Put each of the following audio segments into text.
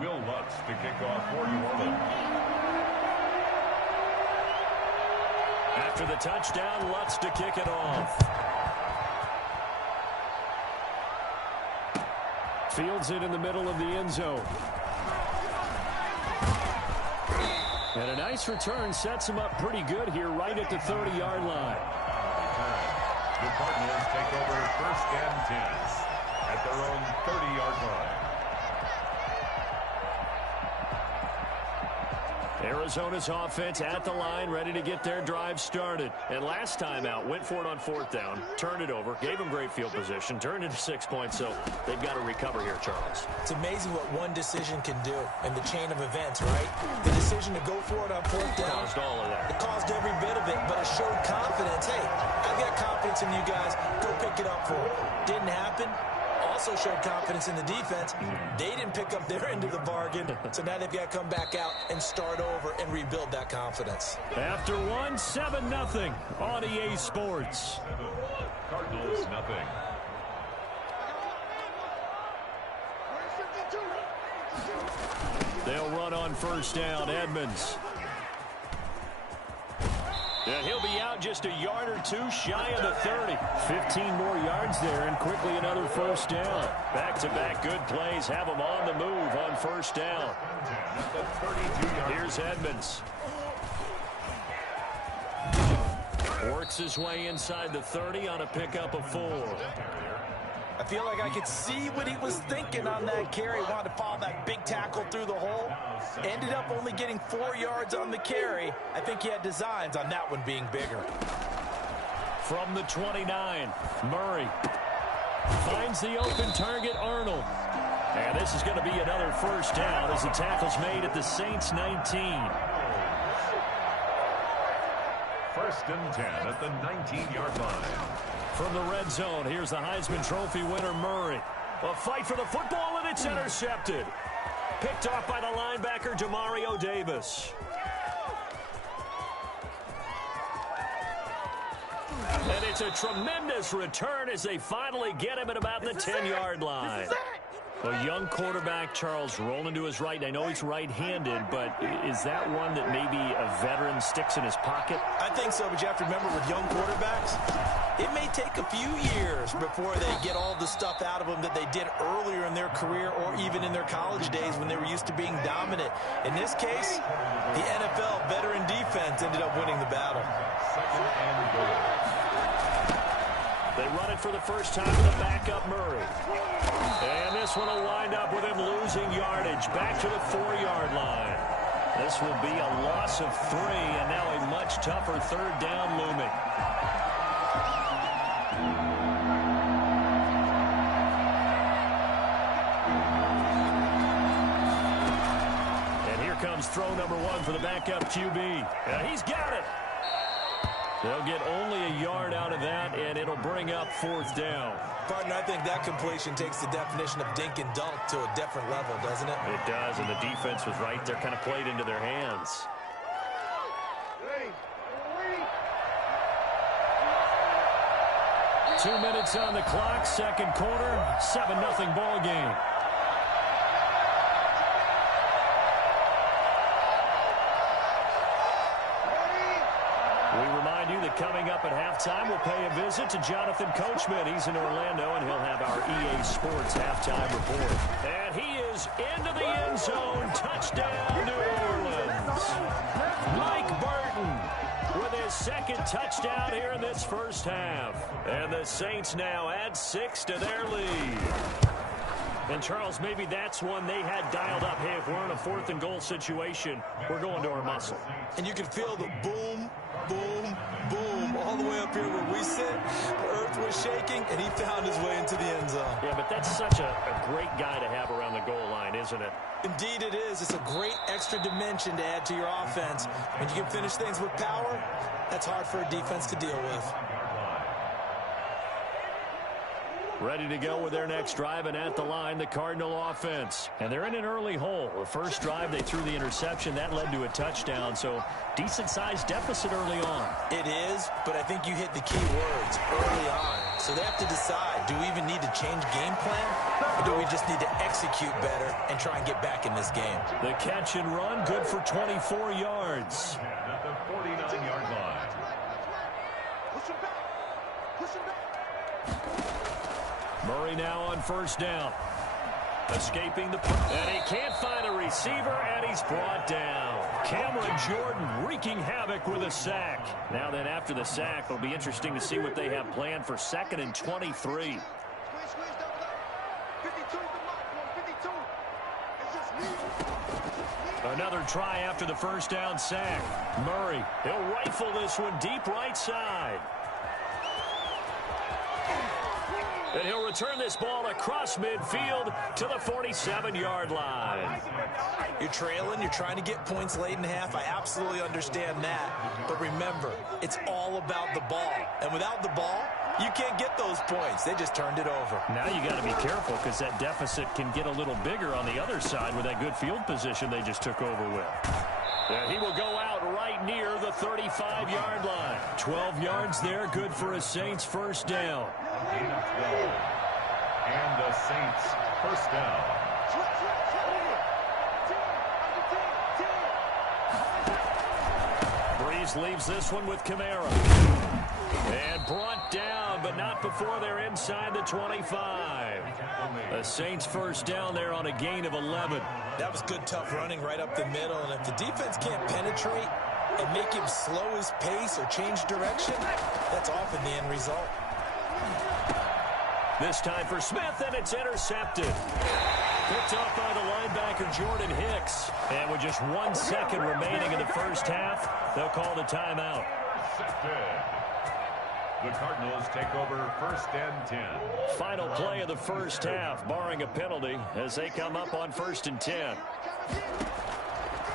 Will Lutz to kick off for New Orleans. After the touchdown, Lutz to kick it off. Fields it in the middle of the end zone. And a nice return sets him up pretty good here right at the 30-yard line. The Cardinals take over 1st and 10 at their own 30-yard line. Arizona's offense at the line, ready to get their drive started. And last time out, went for it on 4th down, turned it over, gave them great field position, turned it to 6 points, so they've got to recover here, Charles. It's amazing what one decision can do in the chain of events, right? The decision to go for it on 4th down. Caused all of that. It caused every bit of it, but it showed confidence. Hey, I've got confidence in you guys. Go pick it up for it. Didn't happen. Also showed confidence in the defense. They didn't pick up their end of the bargain, so now they've got to come back out and start over and rebuild that confidence. After one, 7-0 on EA Sports. Cardinals nothing. They'll run on 1st down. Edmonds. And he'll be out just a yard or two shy of the 30. 15 more yards there, and quickly another 1st down. Back-to-back good plays have him on the move on 1st down. Here's Edmonds. Works his way inside the 30 on a pickup of 4. I feel like I could see what he was thinking on that carry. Wanted to follow that big tackle through the hole. Ended up only getting 4 yards on the carry. I think he had designs on that one being bigger. From the 29, Murray finds the open target, Arnold. And this is going to be another 1st down as the tackle's made at the Saints 19. 1st and 10 at the 19-yard line. From the red zone, here's the Heisman Trophy winner, Murray. A fight for the football, and it's intercepted. Picked off by the linebacker, Demario Davis. And it's a tremendous return as they finally get him at about the 10-yard line. A young quarterback, Charles, rolling to his right. I know he's right-handed, but is that one that maybe a veteran sticks in his pocket? I think so, but you have to remember with young quarterbacks, it may take a few years before they get all the stuff out of them that they did earlier in their career or even in their college days when they were used to being dominant. In this case, the NFL veteran defense ended up winning the battle. 2nd and goal. They run it for the first time with a backup Murray. And this one will wind up with him losing yardage back to the 4-yard line. This will be a loss of 3, and now a much tougher 3rd down looming. And here comes throw number 1 for the backup QB. And he's got it. They'll get only a yard out of that, and it'll bring up 4th down. Pardon, I think that completion takes the definition of dink and dunk to a different level, doesn't it? It does, and the defense was right there, kind of played into their hands. 2 minutes on the clock, 2nd quarter, 7-0 ball game. We remind you that coming up at halftime, we'll pay a visit to Jonathan Coachman. He's in Orlando, and he'll have our EA Sports halftime report. And he is into the end zone. Touchdown, New Orleans. Mike Burton with his 2nd touchdown here in this 1st half. And the Saints now add 6 to their lead. And, Charles, maybe that's one they had dialed up. Hey, if we're in a 4th and goal situation, we're going to our muscle. And you can feel the boom, boom, boom all the way up here where we sit. The earth was shaking, and he found his way into the end zone. Yeah, but that's such a great guy to have around the goal line, isn't it? Indeed it is. It's a great extra dimension to add to your offense. When you can finish things with power, that's hard for a defense to deal with. Ready to go with their next drive, and at the line, the Cardinal offense. And they're in an early hole. The first drive, they threw the interception. That led to a touchdown, so decent-sized deficit early on. It is, but I think you hit the key words early on. So they have to decide, do we even need to change game plan? Or do we just need to execute better and try and get back in this game? The catch and run, good for 24 yards. At the 49-yard line. Murray now on first down. Escaping the punt. And he can't find a receiver, and he's brought down. Cameron Jordan wreaking havoc with a sack. Now then, after the sack, it'll be interesting to see what they have planned for 2nd and 23. Another try after the first down sack. Murray, he'll rifle this one deep right side. And he'll return this ball across midfield to the 47-yard line. You're trailing, you're trying to get points late in half. I absolutely understand that. But remember, it's all about the ball. And without the ball, you can't get those points. They just turned it over. Now you got to be careful because that deficit can get a little bigger on the other side with that good field position they just took over with. And he will go out right near the 35-yard line. 12 yards there, good for a Saints first down. And the Saints first down. Breeze leaves this one with Kamara. And brought down, but not before they're inside the 25. The Saints first down there on a gain of 11. That was good, tough running right up the middle. And if the defense can't penetrate and make him slow his pace or change direction, that's often the end result. This time for Smith, and it's intercepted. Picked off by the linebacker, Jordan Hicks. And with just 1 second remaining in the first half, they'll call the timeout. The Cardinals take over 1st and 10. Final play of the first half, barring a penalty, as they come up on 1st and 10.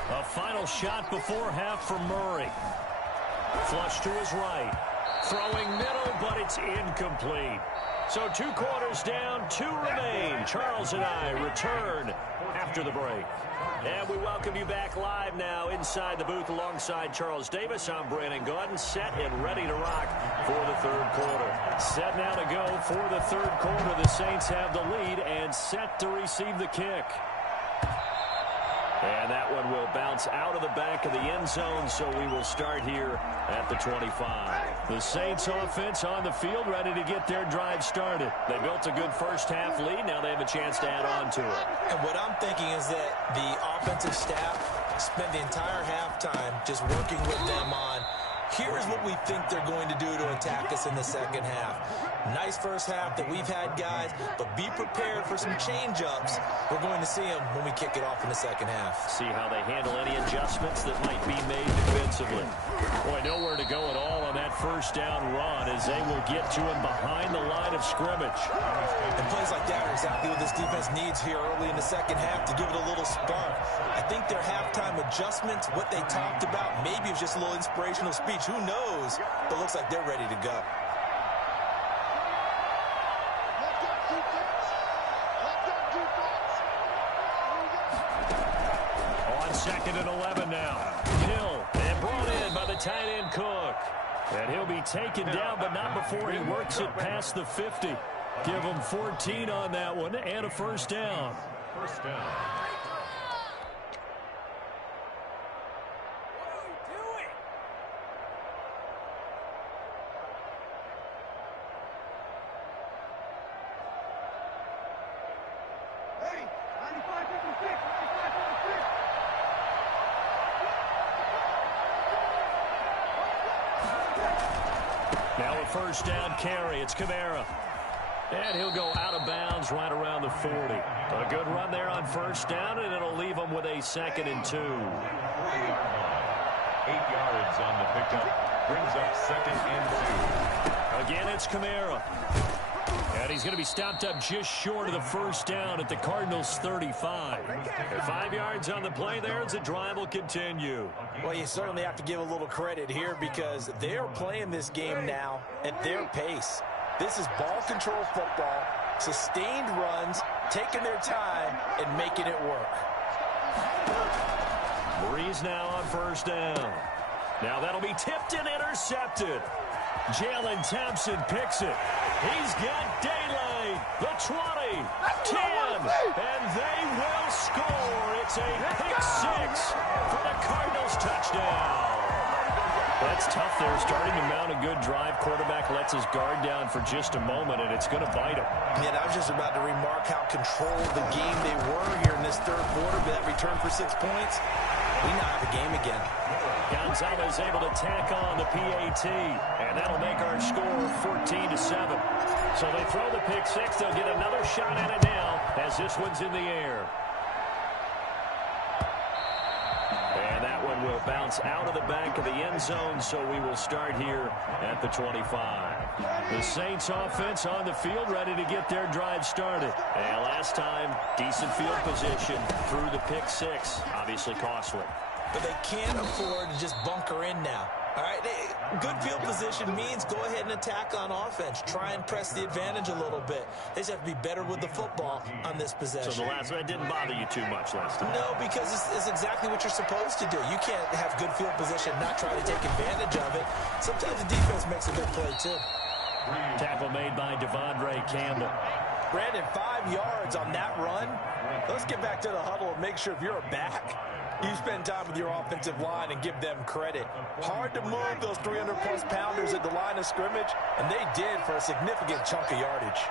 A final shot before half for Murray. Flush to his right. Throwing middle, but it's incomplete. So 2 quarters down, 2 remain. Charles and I return after the break. And we welcome you back live now inside the booth alongside Charles Davis. I'm Brandon Gaudin, set and ready to rock for the 3rd quarter. Set now to go for the 3rd quarter. The Saints have the lead and set to receive the kick. And that one will bounce out of the back of the end zone, so we will start here at the 25. The Saints offense on the field, ready to get their drive started. They built a good first half lead. Now they have a chance to add on to it. And what I'm thinking is that the offensive staff spent the entire halftime just working with them on, here's what we think they're going to do to attack us in the second half. Nice first half that we've had, guys, but be prepared for some change-ups. We're going to see them when we kick it off in the second half. See how they handle any adjustments that might be made defensively. Boy, nowhere to go at all on that first down run as they will get to him behind the line of scrimmage. And plays like that are exactly what this defense needs here early in the second half to give it a little spark. I think their halftime adjustments, what they talked about, maybe it's just a little inspirational speech. Who knows? But looks like they're ready to go. On 2nd and 11 now. Hill, and brought in by the tight end Cook. And he'll be taken down, but not before he works it past the 50. Give him 14 on that one and a first down. First down. Now a first down carry. It's Kamara. And he'll go out of bounds right around the 40. A good run there on first down, and it'll leave him with a 2nd and 2. 40-yard line. 8 yards on the pickup. Brings up 2nd and 2. Again, it's Kamara. And he's going to be stopped up just short of the first down at the Cardinals' 35. And 5 yards on the play there as the drive will continue. Well, you certainly have to give a little credit here because they're playing this game now at their pace. This is ball control football, sustained runs, taking their time, and making it work. Breeze now on first down. Now that'll be tipped and intercepted. Jalen Thompson picks it. He's got daylight. The 20, 10, and they will score. It's a pick six for the Cardinals touchdown. That's tough there, starting to mount a good drive. Quarterback lets his guard down for just a moment, and it's going to bite him. Man, I was just about to remark how controlled the game they were here in this third quarter, but that return for 6 points, we now have a game again. Gonzalez able to tack on the PAT, and that'll make our score 14-7. So they throw the pick six. They'll get another shot at it now as this one's in the air. And that one will bounce out of the back of the end zone, so we will start here at the 25. The Saints offense on the field, ready to get their drive started. And last time, decent field position through the pick six. Obviously costly. But they can't afford to just bunker in now. All right, good field position means go ahead and attack on offense. Try and press the advantage a little bit. They just have to be better with the football on this possession. So the last one didn't bother you too much last time? No, because it's exactly what you're supposed to do. You can't have good field position and not try to take advantage of it. Sometimes the defense makes a good play, too. Tackle made by Devondre Campbell. Brandon, 5 yards on that run. Let's get back to the huddle and make sure if you're a back, you spend time with your offensive line and give them credit. Hard to move those 300-plus pounders at the line of scrimmage, and they did for a significant chunk of yardage.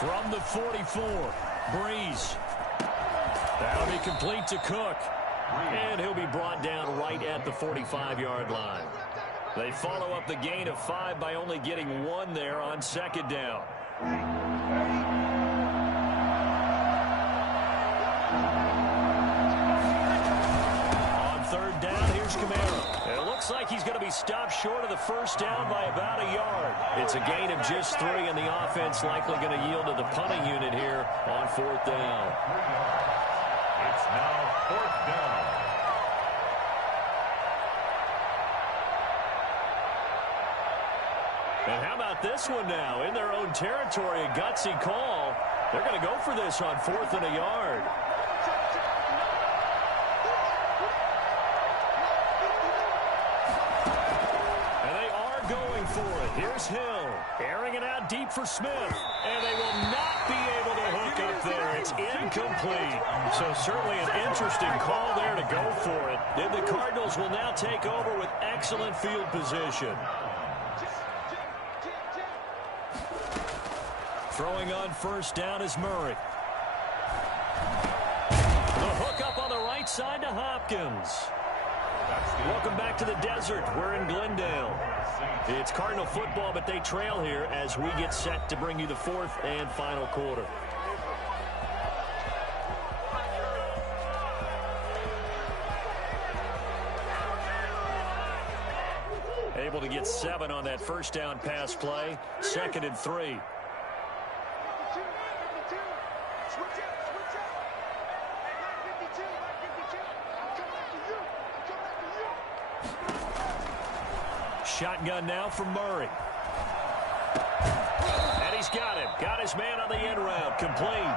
From the 44, Breeze. That'll be complete to Cook. And he'll be brought down right at the 45-yard line. They follow up the gain of 5 by only getting 1 there on second down. On third down, here's Kamara. It looks like he's going to be stopped short of the first down by about a yard. It's a gain of just 3, and the offense likely going to yield to the punting unit here on fourth down. It's now fourth down. And how about this one now? In their own territory, a gutsy call. They're going to go for this on 4th and a yard. And they are going for it. Here's Hill, airing it out deep for Smith. And they will not be able to hook up there. It's incomplete. So certainly an interesting call there to go for it. And the Cardinals will now take over with excellent field position. Throwing on first down is Murray. The hook up on the right side to Hopkins. Welcome back to the desert. We're in Glendale. It's Cardinal football, but they trail here as we get set to bring you the 4th and final quarter. Able to get 7 on that first down pass play. 2nd and 3. Shotgun now from Murray. And he's got him. Got his man on the end route. Complete.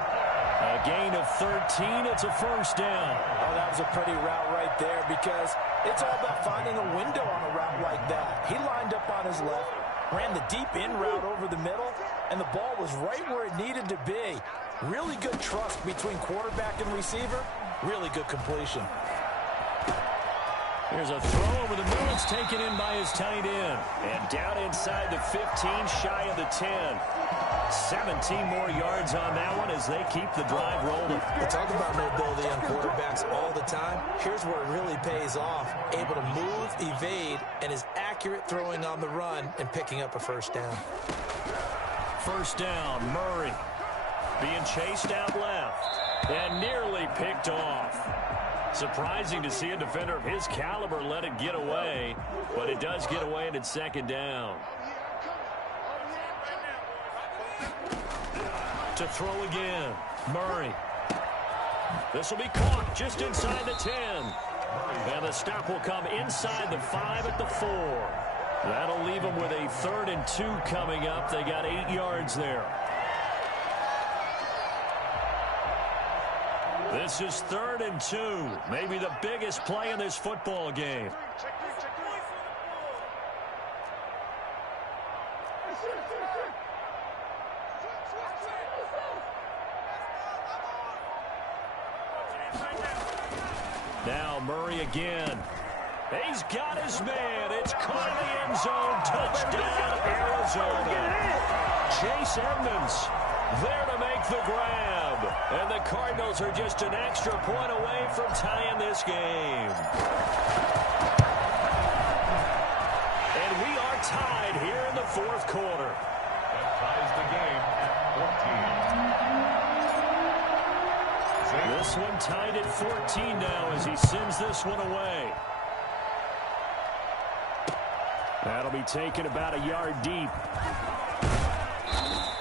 A gain of 13. It's a first down. Oh, that was a pretty route right there because it's all about finding a window on a route like that. He lined up on his left, ran the deep in route over the middle, and the ball was right where it needed to be. Really good trust between quarterback and receiver. Really good completion. Here's a throw over the middle. It's taken in by his tight end. And down inside the 15, shy of the 10. 17 more yards on that one as they keep the drive rolling. We talk about mobility on quarterbacks all the time. Here's where it really pays off. Able to move, evade, and is accurate throwing on the run and picking up a first down. First down, Murray being chased out left and nearly picked off. Surprising to see a defender of his caliber let it get away, but it does get away and it's second down. To throw again, Murray. This will be caught just inside the 10. And the stop will come inside the 5 at the 4. That'll leave them with a 3rd and 2 coming up. They got 8 yards there. This is 3rd and 2. Maybe the biggest play in this football game. Now Murray again. He's got his man. It's caught in the end zone. Touchdown, Arizona. Chase Edmonds there to make the grab. And the Cardinals are just an extra point away from tying this game. And we are tied here in the fourth quarter. That ties the game at 14. This one tied at 14 now as he sends this one away. That'll be taken about a yard deep.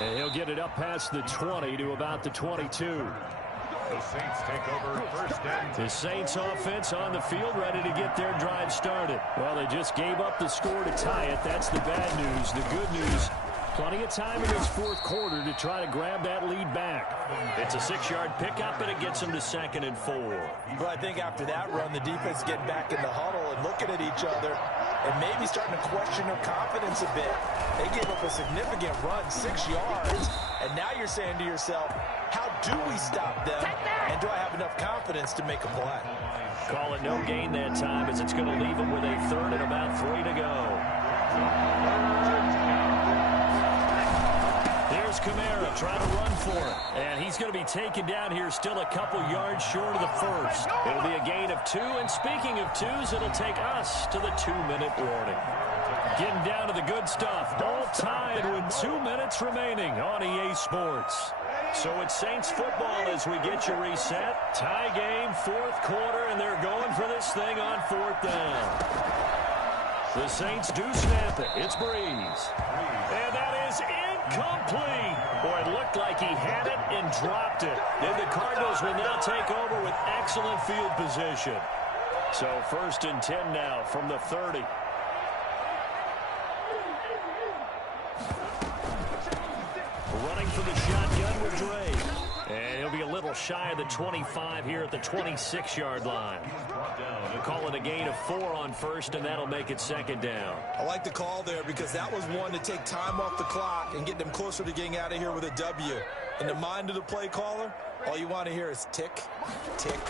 And he'll get it up past the 20 to about the 22. The Saints take over first and 10. The Saints offense on the field ready to get their drive started. Well, they just gave up the score to tie it. That's the bad news. The good news, plenty of time in this fourth quarter to try to grab that lead back. It's a 6-yard pickup, and it gets them to 2nd and 4. Well, I think after that run, the defense getting back in the huddle and looking at each other and maybe starting to question their confidence a bit. They gave up a significant run, 6 yards, and now you're saying to yourself, how do we stop them, and do I have enough confidence to make a play? Call it no gain that time as it's going to leave them with a 3rd and about 3 to go. Here's Kamara trying to run for it. And he's going to be taken down here still a couple yards short of the first. It'll be a gain of 2. And speaking of 2s, it'll take us to the 2-minute warning. Getting down to the good stuff. All tied with 2 minutes remaining on EA Sports. So it's Saints football as we get you reset. Tie game, fourth quarter, and they're going for this thing on 4th down. The Saints do snap it. It's Breeze. And that is incomplete. Boy, it looked like he had it and dropped it. And the Cardinals will now take over with excellent field position. So 1st and 10 now from the 30. Running for the shotgun with Dre. And he'll be a little shy of the 25 here at the 26-yard line. They'll call it a gain of 4 on 1st, and that'll make it 2nd down. I like the call there because that was one to take time off the clock and get them closer to getting out of here with a W. In the mind of the play caller, all you want to hear is tick, tick,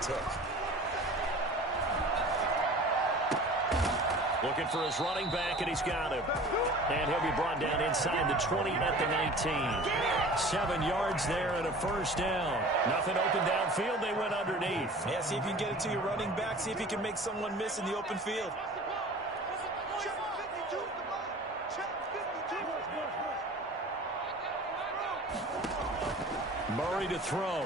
tick. Looking for his running back, and he's got him. And he'll be brought down inside the 20 at the 19. 7 yards there and a 1st down. Nothing open downfield. They went underneath. Yeah, see if you can get it to your running back. See if you can make someone miss in the open field. Murray to throw.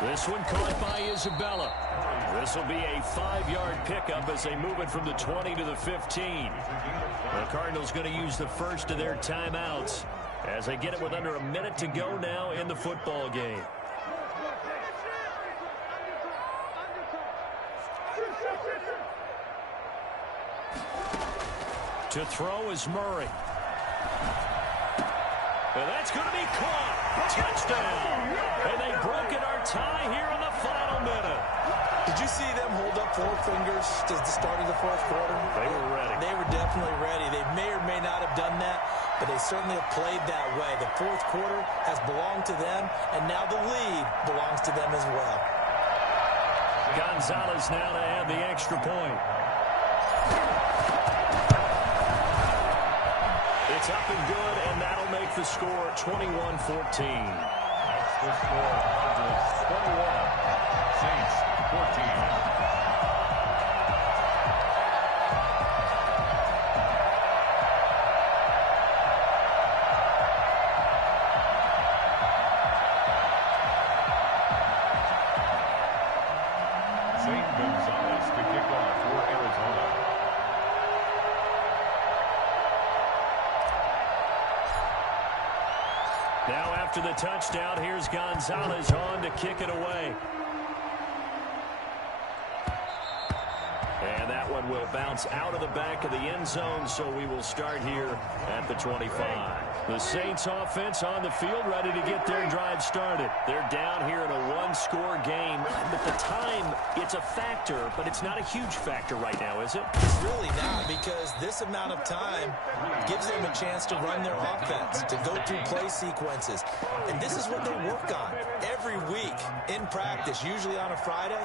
This one caught by Isabella. This will be a 5-yard pickup as they move it from the 20 to the 15. The Cardinals going to use the first of their timeouts as they get it with under a minute to go now in the football game. To throw is Murray. And that's going to be caught. Touchdown. And they broke it our tie here in the final minute. Did you see them hold up 4 fingers to the start of the fourth quarter? They were ready. They were definitely ready. They may or may not have done that, but they certainly have played that way. The fourth quarter has belonged to them, and now the lead belongs to them as well. Gonzalez now to add the extra point. It's up and good, and that'll make the score 21-14. That's the score. Cardinals 21. Saints 14. Gonzalez to kick off for Arizona. Now after the touchdown, here's Gonzalez on to kick it away. And that one will bounce out of the back of the end zone, so we will start here at the 25. The Saints offense on the field, ready to get their drive started. They're down here in a one-score game. At the time, it's a factor, but it's not a huge factor right now, is it? It's really not, because this amount of time gives them a chance to run their offense, to go through play sequences. And this is what they work on every week in practice, usually on a Friday.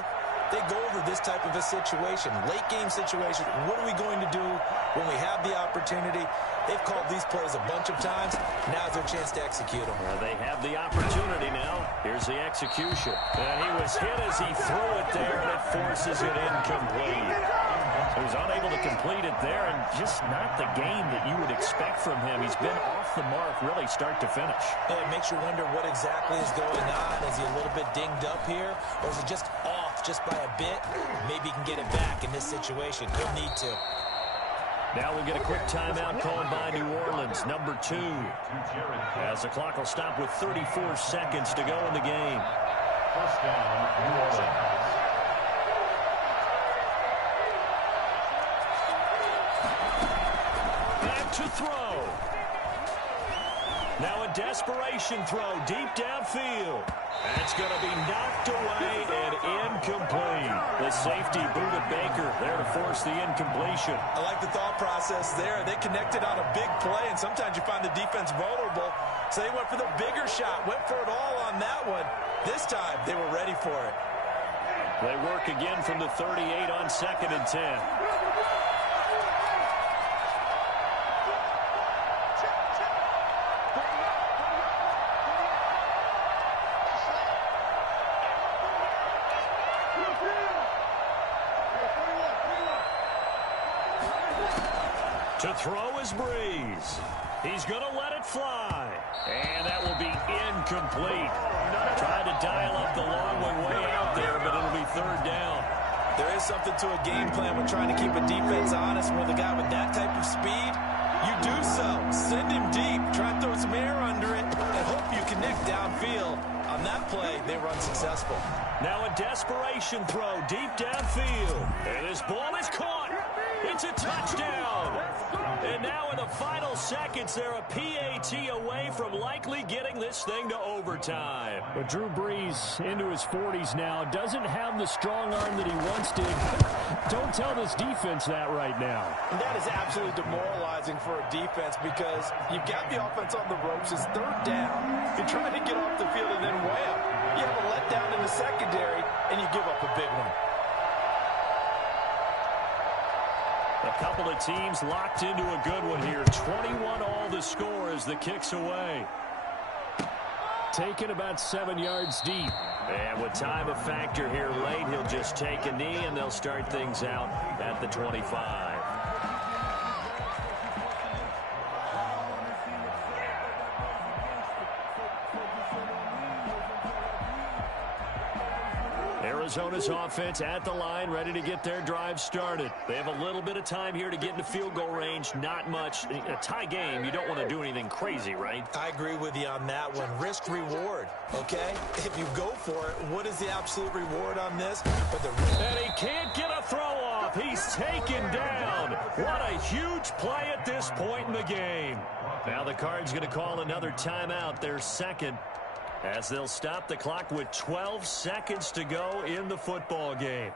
They go over this type of a situation, late game situation. What are we going to do when we have the opportunity? They've called these plays a bunch of times. Now's their chance to execute them. Well, they have the opportunity now. Here's the execution. And he was hit as he threw it there, and it forces it incomplete. So he's unable to complete it there, and just not the game that you would expect from him. He's been off the mark really start to finish. Yeah, it makes you wonder what exactly is going on. Is he a little bit dinged up here, or is it just off just by a bit? Maybe he can get it back in this situation. He'll need to. Now we'll get a quick timeout called by New Orleans, number 2. As the clock will stop with 34 seconds to go in the game. First down, New Orleans. Back to throw. Now a desperation throw deep downfield. That's going to be knocked away and incomplete. The safety Buda Baker there to force the incompletion. I like the thought process there. They connected on a big play, and sometimes you find the defense vulnerable. So they went for the bigger shot, went for it all on that one. This time, they were ready for it. They work again from the 38 on 2nd and 10. To throw is Breeze. He's going to let it fly. And that will be incomplete. Tried to dial up the long one way out there, but it'll be 3rd down. There is something to a game plan with trying to keep a defense honest. With a guy with that type of speed, you do so. Send him deep. Try and throw some air under it and hope you connect downfield. On that play, they were unsuccessful. Now a desperation throw deep downfield. And this ball is caught. It's a touchdown. And now in the final seconds, they're a PAT away from likely getting this thing to overtime. But Drew Brees, into his 40s now, doesn't have the strong arm that he once did. Don't tell this defense that right now. And that is absolutely demoralizing for a defense, because you've got the offense on the ropes. It's 3rd down. You're trying to get off the field, and then wham, you have a letdown in the secondary, and you give up a big one. A couple of teams locked into a good one here. 21 all the score as the kick's away. Taken about 7 yards deep. And with time a factor here late, he'll just take a knee, and they'll start things out at the 25. Arizona's offense at the line, ready to get their drive started. They have a little bit of time here to get into field goal range. Not much. A tie game, you don't want to do anything crazy, right? I agree with you on that one. Risk reward, okay? If you go for it, what is the absolute reward on this? And he can't get a throw off. He's taken down. What a huge play at this point in the game. Now the Cards going to call another timeout, their 2nd. As they'll stop the clock with 12 seconds to go in the football game.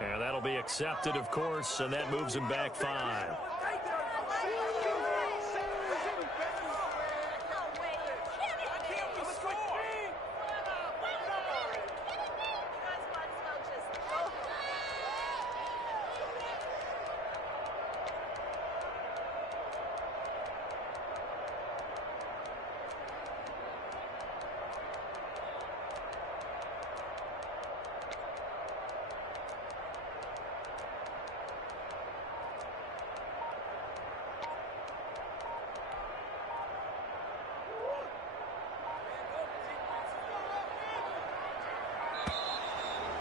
And that'll be accepted, of course, and that moves him back 5.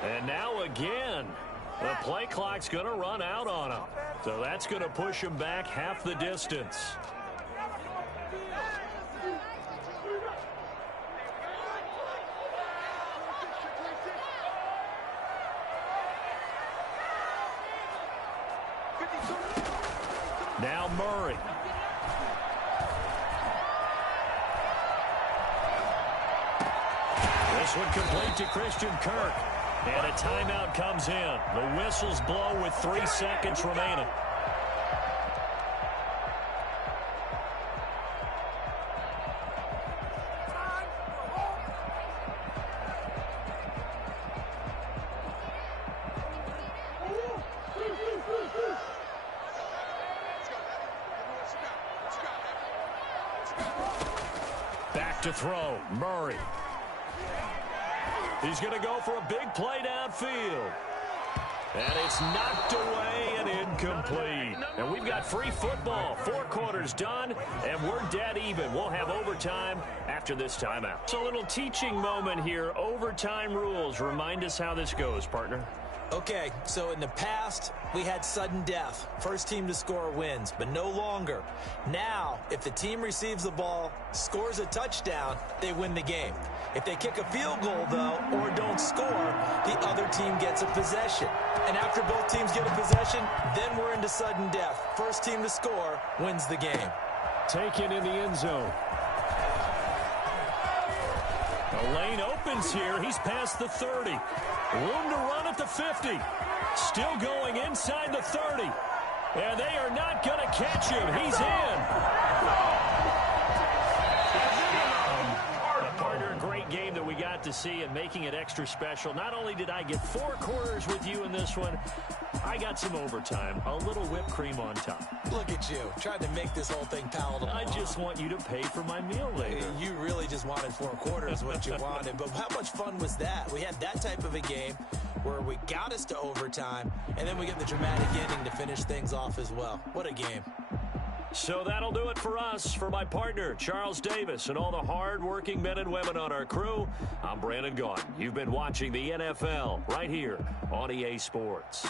And now again, the play clock's going to run out on him. So that's going to push him back half the distance. Now Murray. This one complete to Christian Kirk. And a timeout comes in. The whistles blow with 3 seconds remaining. Back to throw, Murray. He's going to go for a big play downfield. And it's knocked away and incomplete. And we've got free football. 4 quarters done, and we're dead even. We'll have overtime after this timeout. It's a little teaching moment here. Overtime rules. Remind us how this goes, partner. Okay, so in the past, we had sudden death. First team to score wins, but no longer. Now, if the team receives the ball, scores a touchdown, they win the game. If they kick a field goal, though, or don't score, the other team gets a possession. And after both teams get a possession, then we're into sudden death. First team to score wins the game. Taken in the end zone. The lane opens here. He's past the 30. Room to run at the 50. Still going inside the 30. And they are not going to catch him. He's in. Partner, a great game that we got to see and making it extra special. Not only did I get 4 quarters with you in this one, I got some overtime. A little whipped cream on top. Look at you, trying to make this whole thing palatable. I just want you to pay for my meal later. You really just wanted 4 quarters what you wanted. But how much fun was that? We had that type of a game where we got us to overtime, and then we get the dramatic ending to finish things off as well. What a game. So that'll do it for us. For my partner, Charles Davis, and all the hard-working men and women on our crew, I'm Brandon Gaudin. You've been watching the NFL right here on EA Sports.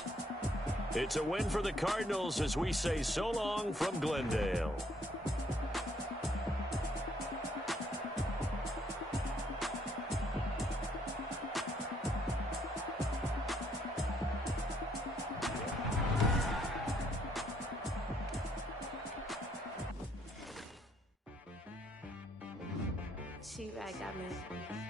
It's a win for the Cardinals as we say so long from Glendale. She right got me.